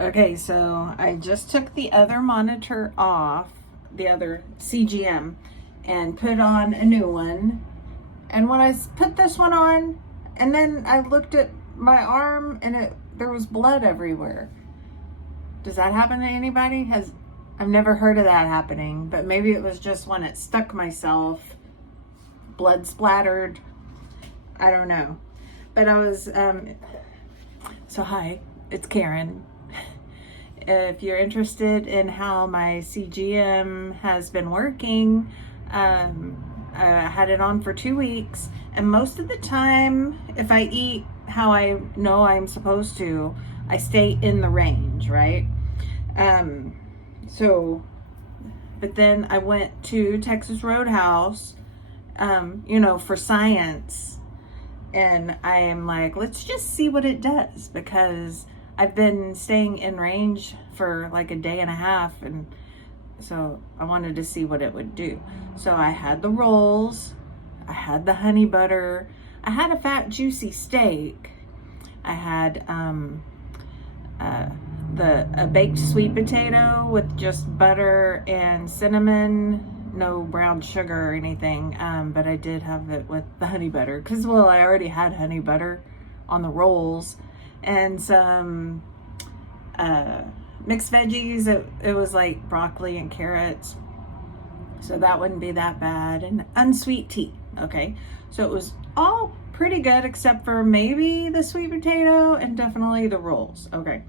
Okay, so I just took the other monitor off, the other CGM, and put on a new one. And when I put this one on, and then I looked at my arm and there was blood everywhere. Does that happen to anybody? I've never heard of that happening, but maybe it was just when it stuck myself, blood splattered. I don't know. But I was, so hi, it's Karen. If you're interested in how my CGM has been working, I had it on for 2 weeks, and most of the time, if I eat how I know I'm supposed to, I stay in the range, right? Um, but then I went to Texas Roadhouse, for science, and I am like, let's just see what it does, because I've been staying in range for like a day and a half, and so I wanted to see what it would do. So I had the rolls, I had the honey butter, I had a fat juicy steak, I had a baked sweet potato with just butter and cinnamon, no brown sugar or anything, but I did have it with the honey butter because, well, I already had honey butter on the rolls, and some mixed veggies. It was like broccoli and carrots, so that wouldn't be that bad, and unsweet tea. Okay, so it was all pretty good except for maybe the sweet potato and definitely the rolls. Okay,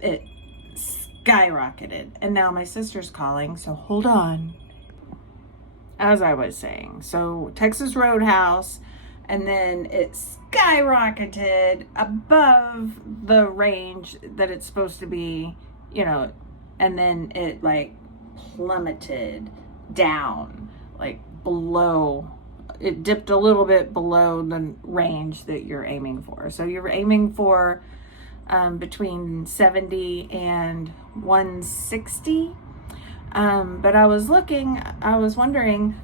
it skyrocketed, and now my sister's calling, so hold on. As I was saying, so Texas Roadhouse, and then it skyrocketed above the range that it's supposed to be, and then it like plummeted down, like below. It dipped a little bit below the range that you're aiming for. So you're aiming for between 70 and 160. But I was wondering,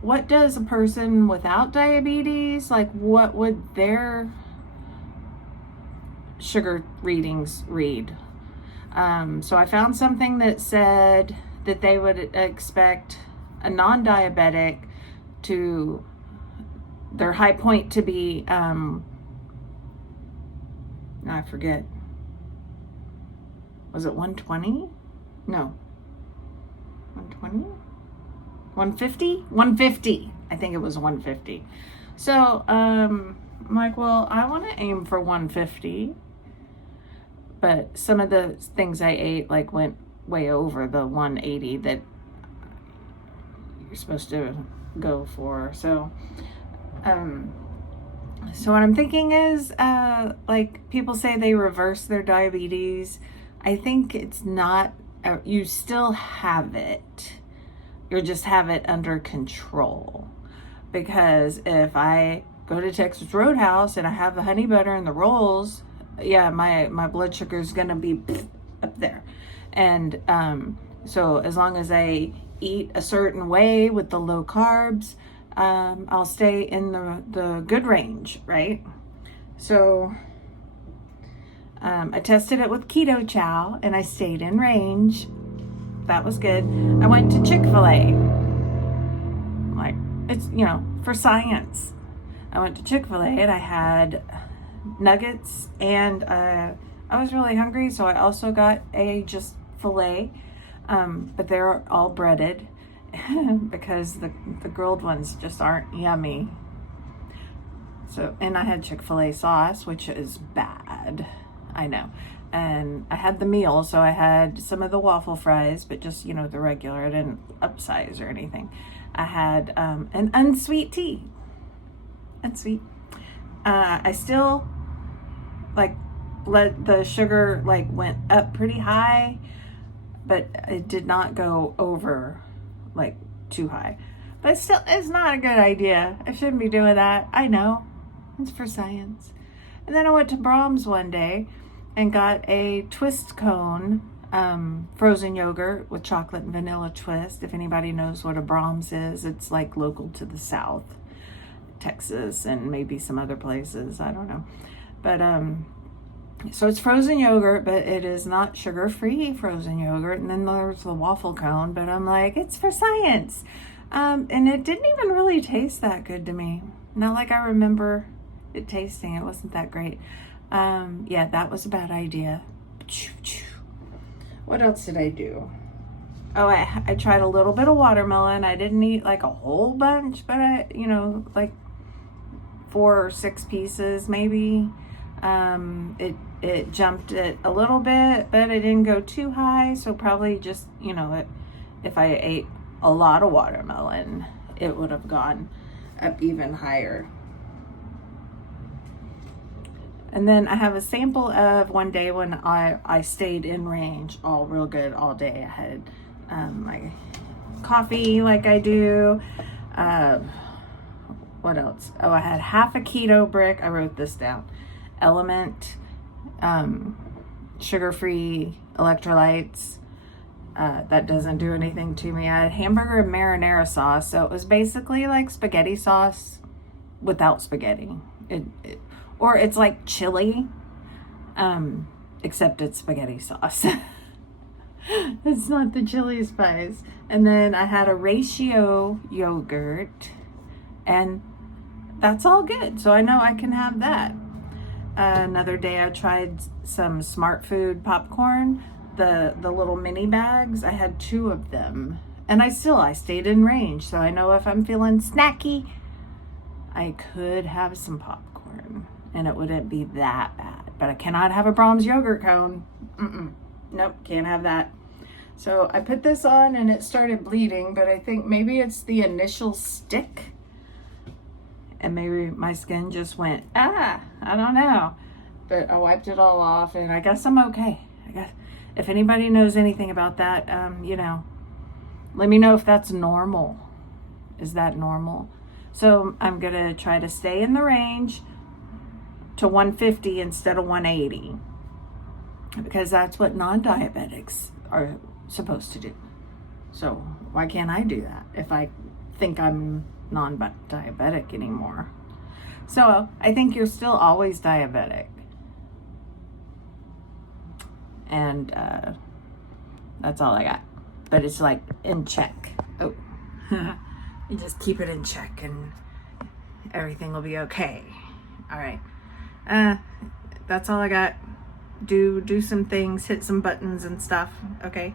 what does a person without diabetes, like what would their sugar readings read? So I found something that said that they would expect a non-diabetic to their high point to be, I forget, was it 120? No, 120? 150? 150. I think it was 150. So, I'm like, well, I want to aim for 150. But some of the things I ate like went way over the 180 that you're supposed to go for. So what I'm thinking is, like people say they reverse their diabetes. I think it's not, you still have it. You just have it under control. Because if I go to Texas Roadhouse and I have the honey butter and the rolls, yeah, my blood sugar is going to be up there. And so as long as I eat a certain way with the low carbs, I'll stay in the good range, right? So I tested it with keto chow and I stayed in range. That was good. I went to Chick-fil-A. Like, it's, for science. I went to Chick-fil-A and I had nuggets, and I was really hungry, so I also got a just filet, but they're all breaded because the grilled ones just aren't yummy. So, and I had Chick-fil-A sauce, which is bad, I know. And I had the meal, so I had some of the waffle fries, but just, the regular. I didn't upsize or anything. I had an unsweet tea. Unsweet. I still, like, let the sugar, like, went up pretty high, but it did not go over, like, too high. But still, it's not a good idea. I shouldn't be doing that. I know. It's for science. And then I went to Brahms one day and got a twist cone, frozen yogurt with chocolate and vanilla twist. If anybody knows what a Brahms is, it's like local to the South, Texas, and maybe some other places. I don't know. But So it's frozen yogurt, but it is not sugar-free frozen yogurt. And then there's the waffle cone, but I'm like, it's for science. And it didn't even really taste that good to me. Not like I remember it tasting. It wasn't that great. Yeah, that was a bad idea. What else did I do? Oh, I tried a little bit of watermelon. I didn't eat like a whole bunch, but like 4 or 6 pieces maybe. It jumped it a little bit, but it didn't go too high. So probably just, if I ate a lot of watermelon, it would have gone up even higher. And then I have a sample of one day when I stayed in range all real good all day. I had my coffee like I do. What else? Oh, I had half a keto brick. I wrote this down. Element, sugar-free electrolytes. That doesn't do anything to me. I had hamburger and marinara sauce. So it was basically like spaghetti sauce without spaghetti. Or it's like chili, except it's spaghetti sauce. It's not the chili spice. And then I had a ratio yogurt, and that's all good. So I know I can have that. Another day I tried some Smart Food popcorn, the little mini bags. I had 2 of them, and I stayed in range. So I know if I'm feeling snacky, I could have some popcorn, and it wouldn't be that bad. But I cannot have a Brahms yogurt cone. Nope, can't have that. So I put this on and it started bleeding, but I think maybe it's the initial stick. And maybe my skin just went, I don't know. But I wiped it all off, and I guess I'm okay. I guess if anybody knows anything about that, let me know if that's normal. Is that normal? So I'm going to try to stay in the range to 150 instead of 180. Because that's what non-diabetics are supposed to do. So why can't I do that if I think I'm non-diabetic anymore? So I think you're still always diabetic. And that's all I got. But it's like in check. Oh, you just keep it in check and everything will be okay. All right. That's all I got. Do some things, hit some buttons and stuff. Okay.